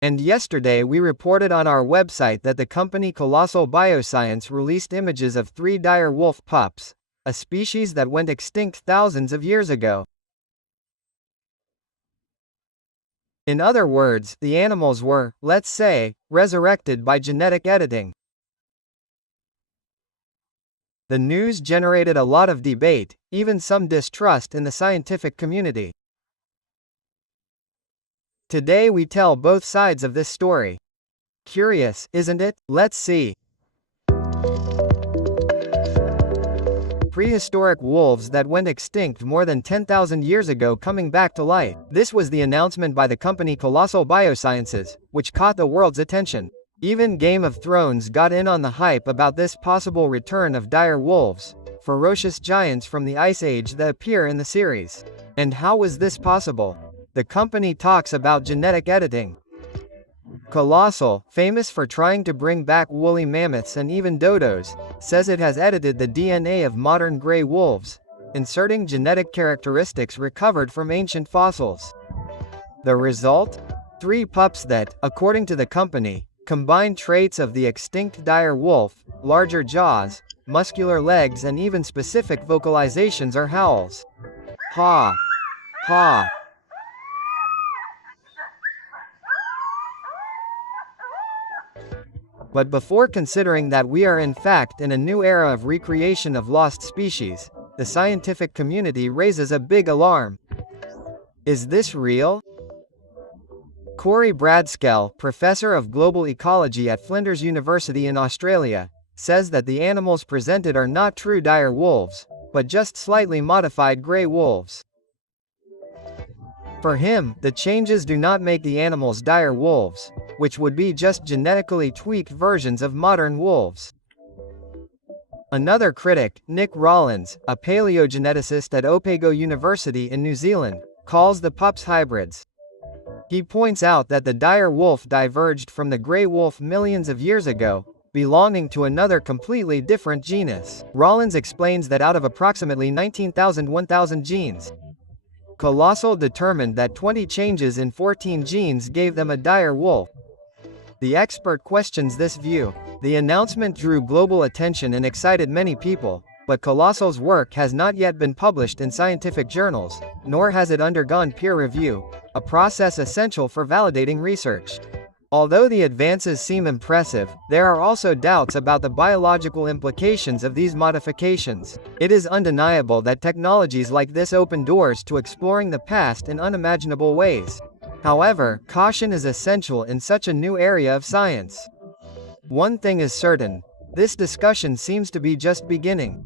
And yesterday we reported on our website that the company Colossal Bioscience released images of 3 dire wolf pups, a species that went extinct thousands of years ago. In other words, the animals were, let's say, resurrected by genetic editing. The news generated a lot of debate, even some distrust in the scientific community. Today we tell both sides of this story. Curious, isn't it? Let's see. Prehistoric wolves that went extinct more than 10,000 years ago coming back to life. This was the announcement by the company Colossal Biosciences, which caught the world's attention. Even Game of Thrones got in on the hype about this possible return of dire wolves, ferocious giants from the Ice Age that appear in the series. And how was this possible? The company talks about genetic editing. Colossal, famous for trying to bring back woolly mammoths and even dodos, says it has edited the DNA of modern gray wolves, inserting genetic characteristics recovered from ancient fossils. The result? 3 pups that, according to the company, combine traits of the extinct dire wolf, larger jaws, muscular legs and even specific vocalizations or howls. Ha! Ha! But before considering that we are in fact in a new era of recreation of lost species, the scientific community raises a big alarm. Is this real? Corey Bradskell, professor of global ecology at Flinders University in Australia, says that the animals presented are not true dire wolves, but just slightly modified gray wolves. For him, the changes do not make the animals dire wolves, which would be just genetically tweaked versions of modern wolves. Another critic, Nick Rollins, a paleogeneticist at Otago University in New Zealand, calls the pups hybrids. He points out that the dire wolf diverged from the gray wolf millions of years ago, belonging to another completely different genus. Rollins explains that out of approximately 19,000 genes, Colossal determined that 20 changes in 14 genes gave them a dire wolf. The expert questions this view. The announcement drew global attention and excited many people, but Colossal's work has not yet been published in scientific journals, nor has it undergone peer review, a process essential for validating research. Although the advances seem impressive, there are also doubts about the biological implications of these modifications. It is undeniable that technologies like this open doors to exploring the past in unimaginable ways. However, caution is essential in such a new area of science. One thing is certain: this discussion seems to be just beginning.